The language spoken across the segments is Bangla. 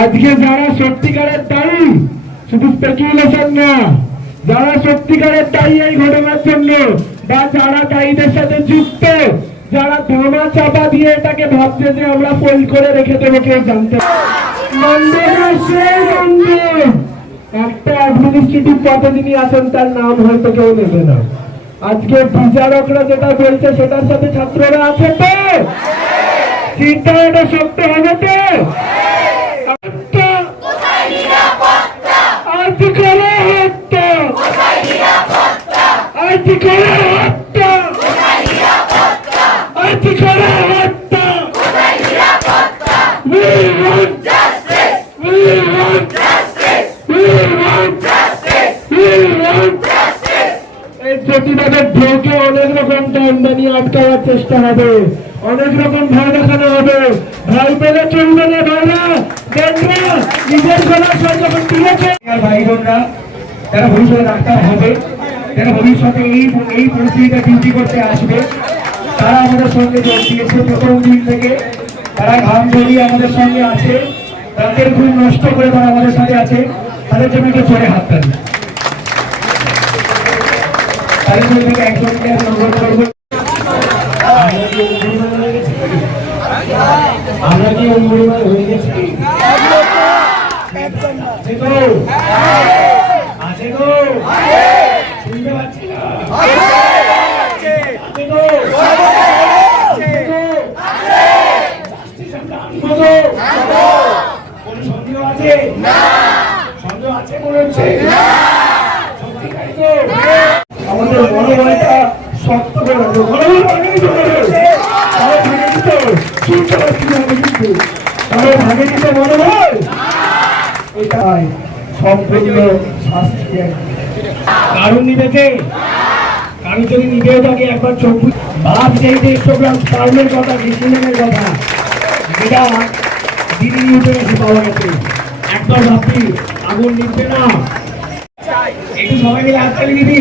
আজকে যারা সত্যিকারের দায়ী, শুধু স্পেকুলেশন না, যারা সত্যিকারের দায়ী এই ঘটনার জন্য বা যারা দায়ীদের সাথে যুক্ত, যারা ধামা চাপা দিয়ে এটাকে ভাবছে যে আমরা ফোন করে রেখে দেবো, কেউ জানতে একটা অ্যাডমিনিস্ট্রেটিভ পদে যিনি আছেন তার নাম হয়তো কেউ নেবে না। আজকে বিচারকরা যেটা বলছে সেটার সাথে ছাত্ররা আছে তো, চিন্তা এটা সত্য হবে তো। প্রতিবাদের ঢোকে অনেক রকম টাইমদানি আটকাবার চেষ্টা হবে, অনেক রকম ভয় দেখানো হবে। ভয় পেলে চলবে না ভাইরা, দেখবে নিজের গলা যখন তুলেছে ভাই বোনরা যারা ভবিষ্যতে ডাক্তার হবে, যারা ভবিষ্যতে এই পরিস্থিতিতে ডিউটি করতে আসবে, তারা আমাদের সঙ্গে যোগ দিয়েছে প্রথম দিন থেকে। তারা ঘাম ঝরিয়ে আমাদের সঙ্গে আছে, তাদের ঘুম নষ্ট করে তারা আমাদের সাথে আছে। তাদের জন্য একটু জোরে হাত তালি। তাদের জন্য থেকে একজনকে অনুরোধ করবো, আমরা কি অনুমোদন হয়ে গেছি? আছে তো? শুনতে পাচ্ছি না? কোন সন্দেহ আছে? সন্দেহ আছে মনে হচ্ছে? সত্যিকারই তো? আমাদের মনোবলটা শক্ত করে রাখবো। মনোবল ভাঙে দিতে শুনতে পাচ্ছি না আমি, কিন্তু তাহলে ভাঙে দিতে মনোবল এটাই সম্পূর্ণ শাস্তি। কারণ নিবেছে, কারণ যদি নিবেও থাকে একবার চোখ বাপ যেই 150 গ্রাম চাউলের কথা, কৃষ্ণের কথা, এটা দিদি নিউটন এসে পাওয়া গেছে। একবার ভাবছি আগুন নিবে না, একটু সবাই মিলে হাত তালি দিবি।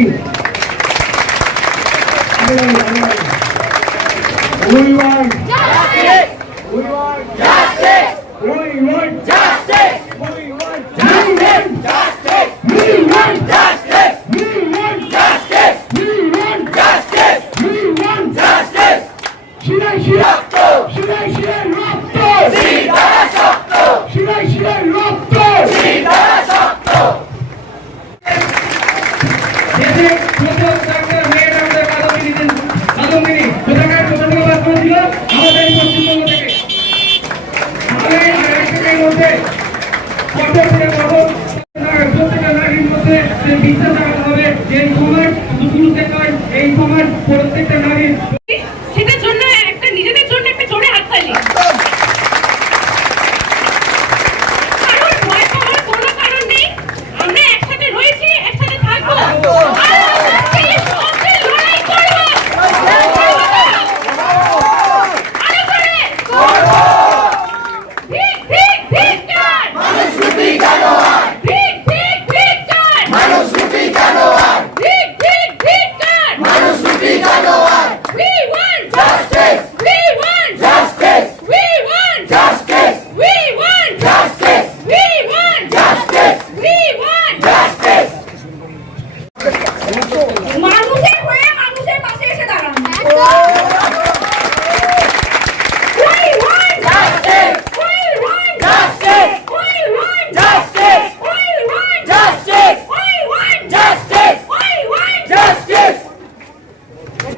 We want justice. We want justice. We want justice. We want justice. We want justice. We want justice. We want justice. We want justice. Shirai Shokto. Shirai Shirai Rokto. Sidara Shokto. Shirai Shirai Rokto. Sidara Shokto. Jese প্রথম ডাক্তার মেয়ে ডাক্তার কাদম্বিনী কোথাকার কোথা থেকে বাদ করেছিল? আমাদের এই পশ্চিমবঙ্গ থেকে। আমাদের এই রাষ্ট্রের মধ্যে কঠোর থেকে কঠোর প্রত্যেকটা নারীর মধ্যে বিশ্বাস রাখতে হবে যে এই সমাজ শুধু পুরুষের নয়, এই সমাজ প্রত্যেকটা